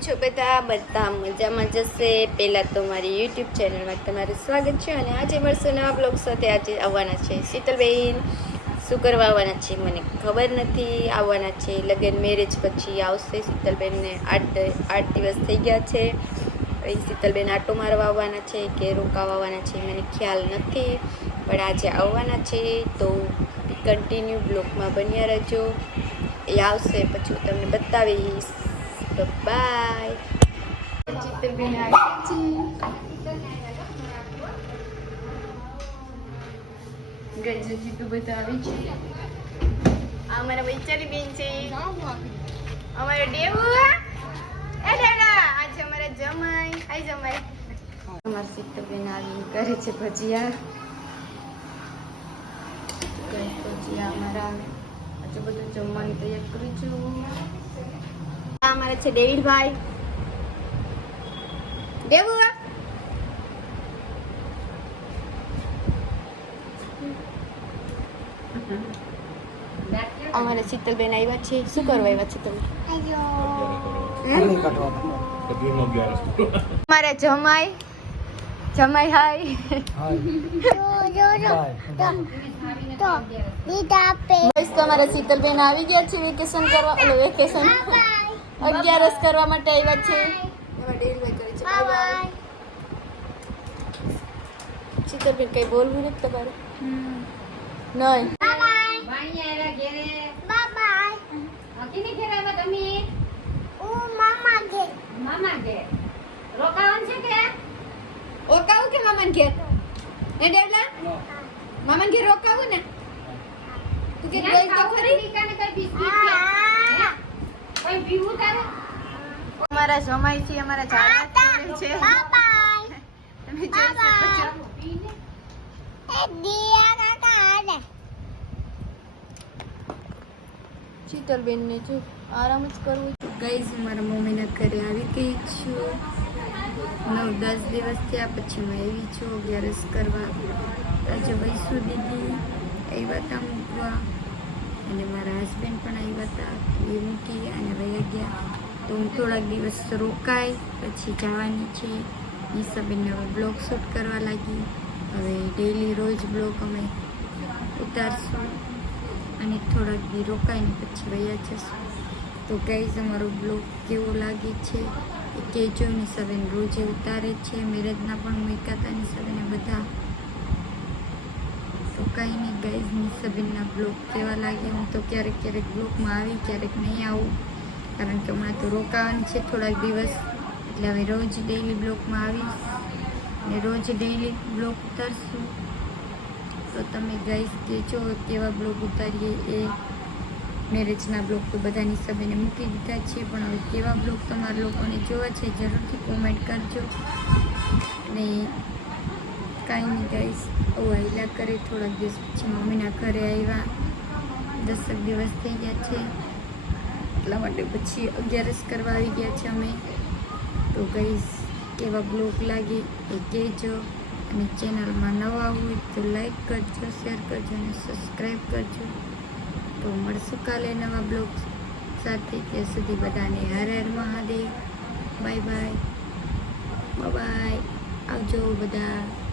છો બધા? બધા મજામાં જશે. પહેલાં તો મારી યુટ્યુબ ચેનલમાં તમારું સ્વાગત છે અને આજે મળશું નવા બ્લોગ સાથે. આજે આવવાના છે શીતલબેન. શું કરવા આવવાના છે મને ખબર નથી. આવવાના છે લગ્ન મેરેજ પછી આવશે શીતલબેનને આઠ આઠ દિવસ થઈ ગયા છે. શીતલબેન આટો મારવા આવવાના છે કે રોકાવા આવવાના છે મને ખ્યાલ નથી. પણ આજે આવવાના છે તો કન્ટિન્યુ બ્લોગમાં બન્યા રહેજો. એ આવશે પછી હું તમને બતાવીશ. તો બાય અમારા વૈચારી બેન છે અમારા ડેવુ એ ડેવડા આજે અમારા જમાઈ આઈ જમાઈ અમારા ચિત્તરબેન આવી કરે છે ભજીયા ભજીયા અમારા આજે બધું જમવાની તૈયાર કરું છું. અમારા છે ડેવિડભાઈ. દેવું અમારે શીતલબેન આવ્યા છે. શું કરવા આવ્યા છે તમે? અમારે જમાઈ. જમાઈ હાય. તમારા શીતલબેન આવી ગયા છે વેકેશન કરવા. એટલે વેકેશન. અગિયારસ કરવા માટે આવ્યા છે. એમાં ડેલીભાઈ કરે છે. બાય બાય કઈ બોલવું નથી તમારે? નહીં. ઓકાવું કે? મામાન ઘેર? એ ડેવલા મામાન ઘેર રોકાવું ને? તું કે ગઈ તો ખરી? અમારા જમાઈ થી અમારા જાડા છે. તમે જોઈ શકો શીતલબેન ને જો આરામ જ કરવું છે. ગઈશ મારા મમ્મીના ઘરે આવી ગઈ છું. નવ દસ દિવસ થયા પછી હું આવી છું. અગિયારસ કરવા. આજે વૈસુ દીદી આવ્યા હતા મૂકવા અને મારા હસબન્ડ પણ આવ્યા હતા એ મૂકી અને વયા ગયા. તો હું થોડાક દિવસ રોકાય પછી જવાની છે. નિશાબેનને હવે બ્લોગ શૂટ કરવા લાગી. હવે ડેઈલી રોજ બ્લોગ અમે ઉતારશું અને થોડાક દી રોકાઈને પછી વયા જશું. તો ગાઈઝ અમારો બ્લોગ કેવો લાગે છે? કેજો નિશાબેન રોજે ઉતારે છે. મેરેજના પણ મૂક્યા હતા નિશાબેને બધા. કંઈ નહીં ગાઈઝની સબીનના બ્લોગ કેવા લાગે હું તો ક્યારેક ક્યારેક બ્લોગમાં આવી, ક્યારેક નહીં આવું. કારણ કે હમણાં તો રોકાવાનું છે થોડાક દિવસ. એટલે હવે રોજ ડેઈલી બ્લોગમાં આવીશ. ને રોજ ડેઈલી બ્લોગ ઉતારશું. તો તમે ગાઈસ કહેજો કેવા બ્લોગ ઉતારીએ એ. મેરેજના બ્લોગ તો બધાની સભેને મૂકી દીધા છે, પણ હવે કેવા બ્લોગ તમારા લોકોને જોવા છે જરૂરથી કોમેન્ટ કરજો. ને કાંઈ નહીં ગાઈસ. હાઈલા કરે, થોડાક દિવસ પછી મમ્મીના ઘરે આવ્યા દસક દિવસ થઈ ગયા છે. એટલા માટે પછી અગિયારસ કરવા આવી ગયા છે અમે. તો ગઈશ કેવા બ્લોગ લાગે એ કહેજો. અને ચેનલમાં નવા હોય તો લાઈક કરજો, શેર કરજો અને સબસ્ક્રાઈબ કરજો. તો મળશું કાલે નવા બ્લોગ સાથે. ત્યાં સુધી બધાને Har Har Mahadev. Bye. Bye bye. આવજો બધા.